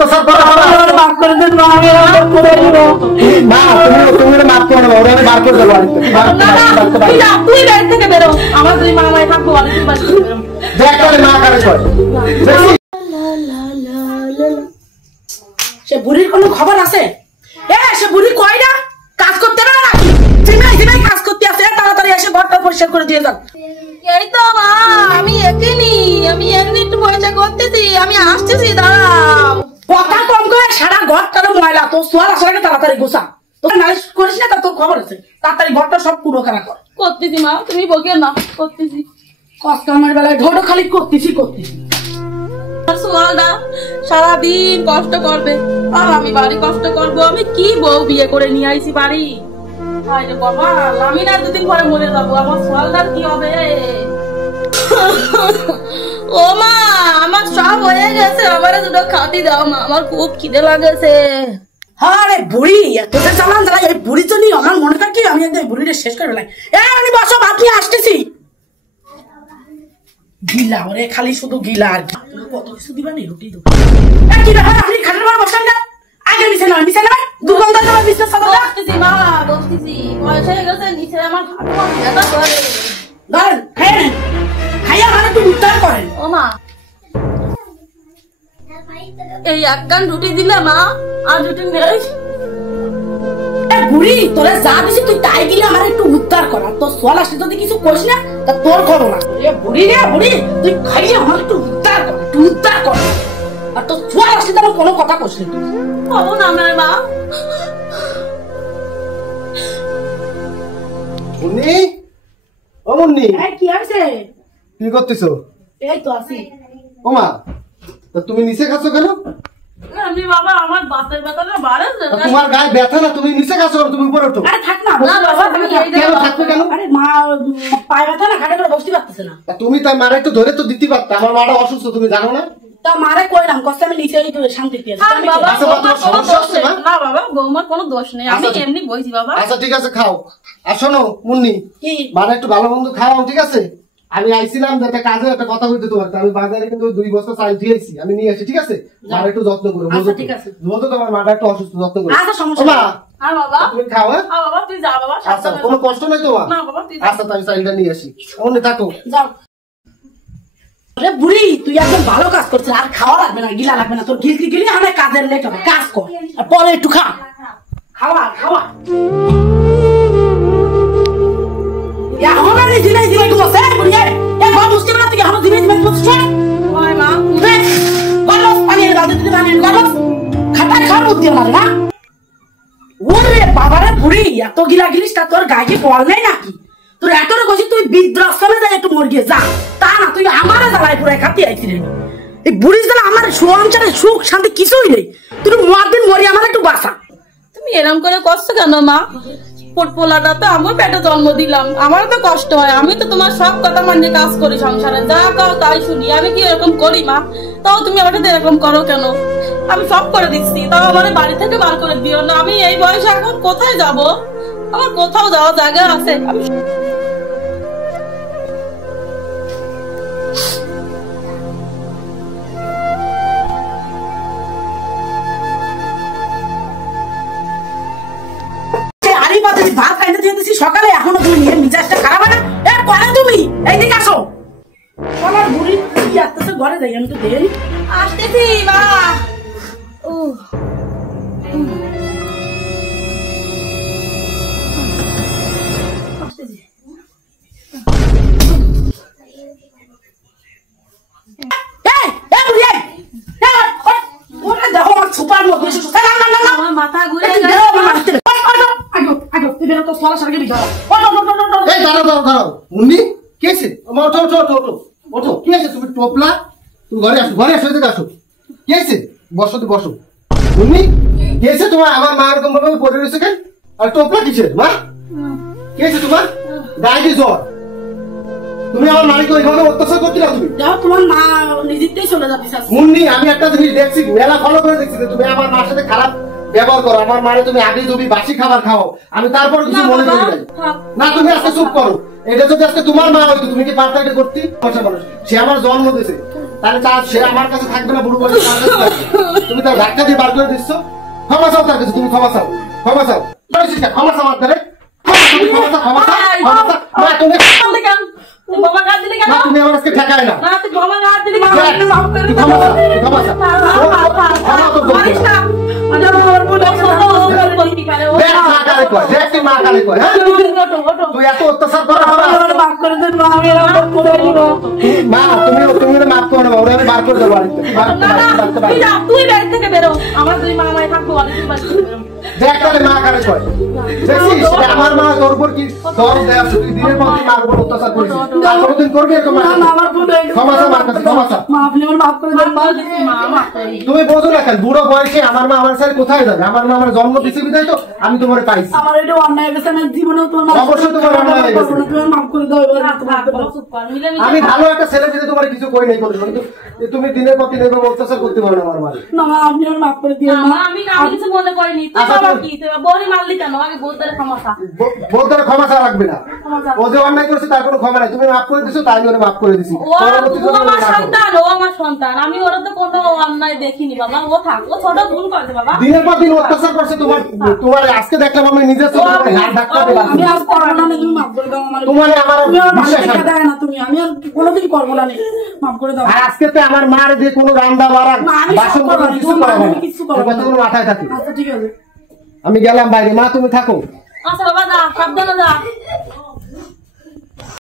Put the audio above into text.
অত্যাচার করে মাফ করে দেন মা, আমি মা তুমি মাফ করে দাও, ওরা বার করে দেবো। তুই বাড়ি থেকে বেরো, আমার দুই মা মাই থাকবো, অনেক বাড়ি থেকে বেরো। দেখ করে মা কারে কয় সে বুড়ির কোনো খবর আছে? সে বুড়ি কয় না কাজ করতে পারে না, জিমাই কাজ করতে আসে, তাড়াতাড়ি এসে ঘরটা পরিষ্কার করে দিয়ে যান। এই তো মা, আমি এখানে, আমি এমনি একটু পয়সা করতেছি, আমি আসতেছি, দাঁড়াও। কথা কম করে সারা ঘরটার ময়লা, তোর সোয়াল আসার আগে তাড়াতাড়ি গোছা। তোর নালিশ করিস না, তোর খবর আছে, তাড়াতাড়ি ঘরটা সব পুরো করা কর। করতেছি মা, তুমি বকে না, করতেছি। কাস্টমার বেলায় ঢোটো খালি করতেছি। সোয়ালটা সারাদিন কষ্ট করবে, আর আমি বাড়ি কষ্ট করবো। আমি কি বউ বিয়ে করে নিয়ে আইছি বাড়ি? বাবা, আমি না দুদিন পরে মরে যাবো, আমার সোয়ালটার কি হবে? ও মা, আমার সব হয়ে গেছে, আমার দুটো খাতি দাও মা, আমার খুব খিদে লাগেছে। আরে বুড়ি, এতটা চালান দাঁড়াই, এই বুড়ি তো নিয়ে আমার মনে থাকি আমি একদম বুড়িটা শেষ করে ফেলাই। আমি বসো, ভাত নিয়ে আসতেছি। গিলা ওরে, খালি শুধু গিলা আর কত কিছু দিবা নি, রুটি দেবো। কি ব্যাপার, আপনি খাটের পর বসেন না? আগে নিচে নয়, নিচে নয়, দোকানদার তোমার বিজনেস চালাতে আসতেছি মা, বসতেছি। পয়সা হয়ে গেছে, নিচে আমার হাত ব্যথা করে। ধরেন, খাইয়া নেন, খাইয়া আমার একটু উত্তর করেন। ও মা, এই এক গান রুটি দিলে মা, আর রুটি নেই। বুড়ি, তোরা যা দিছি তুই তাই দিলে আমার একটু উদ্ধার করা। তোর সোয়াল আসলে যদি কিছু করিস না, তা তোর খবর না। বুড়ি রে বুড়ি, তুই খাইয়ে আমার একটু উদ্ধার কর, একটু উদ্ধার কর। আর তোর সোয়াল আসলে তো কোনো কথা করিস না তুই। খবর না আমার মা। মুন্নি, ও মুন্নি, কি আছে? কি করতেছো? এই তো আছি। ও মা, তুমি নিচে খাচ্ছ কেন? আমি বাবা, আমার বাতের ব্যথাটা বাড়াচ্ছে। তোমার গায়ে ব্যথা না, তুমি নিচে খাচ্ছ, তুমি উপরে ওঠো। আরে থাক না বাবা, তুমি কেন থাকবে কেন? আরে মা পায়ে ব্যথা না, খাটে করে বসতে পারতেছে না। তুমি তাই মারা একটু ধরে তো দিতে পারতা, আমার মাটা অসুস্থ, তুমি জানো না? তা মারে কইলাম, কষ্ট আমি নিচে শান্তি পেয়েছি। না বাবা, বৌমার কোনো দোষ নেই, আমি এমনি বইছি বাবা। আচ্ছা ঠিক আছে, খাও। আর শোনো মুন্নি, মারা একটু ভালো মন্দ খাওয়াও, ঠিক আছে? আমি আইছিলাম যে একটা কাজে একটা কথা বলতে, তোমার আমি বাজারে কিন্তু 2 বস্তা চাল দিয়েছি, আমি নিয়ে আসি, ঠিক আছে? মারা একটু যত্ন করো, বুঝো? ঠিক আছে, বুঝো, তোমার মাটা একটু অসুস্থ, যত্ন করো। আচ্ছা, সমস্যা নেই। হ্যাঁ বাবা, তুমি খাও। হ্যাঁ বাবা, তুই যা বাবা। আচ্ছা, কোনো কষ্ট নাই তোমার? না বাবা, তুই যা। আচ্ছা, তাই চালটা নিয়ে আসি, ওখানে থাকো, যাও। আরে বুড়ি, তুই একদম ভালো কাজ করছিস, আর খাওয়া লাগবে না, গিলা লাগবে না, তোর গিলি আমার কাজের লেট হবে, কাজ কর আর পরে একটু খা। খাওয়া খাওয়া বাবারে বুড়ি, এত গিলা গিলিস তা তোর গায়ে বল নেই নাকি? তোর এত কছি তুই বৃদ্ধাশ্রমে যাই একটু মর্গে যা, তা না তুই আমার জ্বালায় পুরাই খাতে আইছিলি। এই বুড়ির জ্বালা আমার সংসারে সুখ শান্তি কিছুই নেই, তুই মরদিন মরি আমার একটু বাঁচা। তুমি এরম করে করছো কেন মা? পোটপোলাটা তো আমার পেটে জন্ম দিলাম, আমারও তো কষ্ট হয়, আমি তো তোমার সব কথা মানে কাজ করি সংসারে, যা কাও তাই শুনি, আমি কি এরকম করি মা? তাও তুমি আমার সাথে এরকম করো কেন? আমি সব করে দিচ্ছি, তাও আমার বাড়ি থেকে বার করে দিও না। আমি এই বয়সে এখন কোথায় যাব? আমার কোথাও যাওয়ার জায়গা আছে? ভাত খাইতে দিয়েছি সকালে, এখনো তুমি নিজের মিজাজটা খারাপ না? তুমি এইদিকে আসো, আমার বুড়ি আসতেছে, ঘরে যাই, আমি তো দেরি আসতেছি মা। দেখো আমার সুপার মাথা ঘুরে তোমার আমার মা এরকম ভাবে পড়ে রয়েছে কেন? আর টোপলা কিসের মা? কি হয়েছে তোমার? গায়ে জ্বর, তুমি আমার মাকে ওইভাবে অত্যাচার করতে না, তুমি যাও, তোমার মা নিজেতেই চলে যাবে। মুন্নি, আমি একটা জিনিস দেখছি, মেলা ফলো করে দেখছি, তুমি আমার মার সাথে খারাপ ব্যবহার করো, আমার মারে তুমি আগে তুমি বাসি খাবার খাও, আমি তারপর কিছু মনে করি নাই। না, তুমি আজকে চুপ করো, এটা যদি আজকে তোমার মা হইতো তুমি কি পারতা এটা করতে? সে আমার জন্ম দিয়েছে, তাহলে তার সে আমার কাছে থাকবে না, বুড়ো বয়সে তার কাছে থাকবে। তুমি তার ধাক্কা দিয়ে বার করে দিচ্ছ। ক্ষমা চাও তার কাছে, তুমি ক্ষমা চাও, ক্ষমা চাও, ক্ষমা চাও আপনারে, ক্ষমা চাও, ক্ষমা চাও, ক্ষমা চাও। না তুমি বাবা গাছ দিলে কেন? না, তুমি আমার কাছে ঠেকায় না। না তুই বাবা গাছ দিলে কেন? তুই ক্ষমা চাও, ক্ষমা চাও। ক্ষমা তো করতে হবে। দেখ মা কারে কয়, দেখ তুই মা কারে কয়, হ্যাঁ? তুই এত অত্যাচার করা হবে না। মা তুমি মাফ করে দেবো, ওরা আমি বার করে দেবো বাড়িতে। তুই বাড়ি থেকে বেরো, আমার দুই মামাই থাকবো, বাড়ি থেকে বেরো। দেখ তাহলে মা কারে কয়, দেখছিস আমার মা তোর উপর কি দরদ দেয়, তুই দিনের পর দিন মার উপর অত্যাচার করিস, আর কোনোদিন করবি এরকম? ক্ষমা চাও মার কাছে, ক্ষমা চাও। তুমি বোঝো না কেন, বুড়ো বয়সে আমার মা আমার সাথে কোথায় যাবে? আমার মা আমার জন্ম দিচ্ছে বিধায় তো আমি তোমার পাইছি। আমার এটা অন্যায় গেছে, আমার জীবনেও তোমার অবশ্যই তোমার অন্যায় হয়ে গেছে। তুমি মাফ করে দাও এবার। আমি ভালো একটা ছেলে দিতে তোমার কিছু কই নাই কোনো, কিন্তু তুমি দিনের পর দিন এভাবে অত্যাচার করতে পারো না আমার মারে। না মা, আপনি আমার মাফ করে দিও। আমি কিছু মনে করিনি। তুই বাবা কি তুই বড়ি মারলি কেন? আগে বোধের ক্ষমতা বলতে ক্ষমা চাওয়া লাগবে না, ও যে অন্যায় করেছে তার কোনো ক্ষমা নাই, তুমি মাফ করে দিছো তাই আমি মাফ করে দিছি। ও আমার সন্তান, ও আমার সন্তান, আমি ওরা তো কোনো অন্যায় দেখিনি বাবা। ও থাক, ও ছোট ভুল করছে বাবা। দিনের পর দিন অত্যাচার করছে তোমার আজকে দেখলাম আমি নিজের চোখে হাত ধাক্কা দিলাম। আমি আর করবো না, তুমি মাফ করে দাও আমার। তোমার আমার বিশ্বাস টাকা দেয় না তুমি, আমি আর কোনোদিন করবো না, মাফ করে দাও। আর আজকে তো আমার মার দিয়ে কোনো রান্না বাড়া বাসন কিছু করাবো না, কিছু করবো না, কোনো মাথায় থাকি। আচ্ছা ঠিক আছে, আমি গেলাম বাইরে, মা তুমি থাকো। আচ্ছা বাবা যা, সাবধানে যা।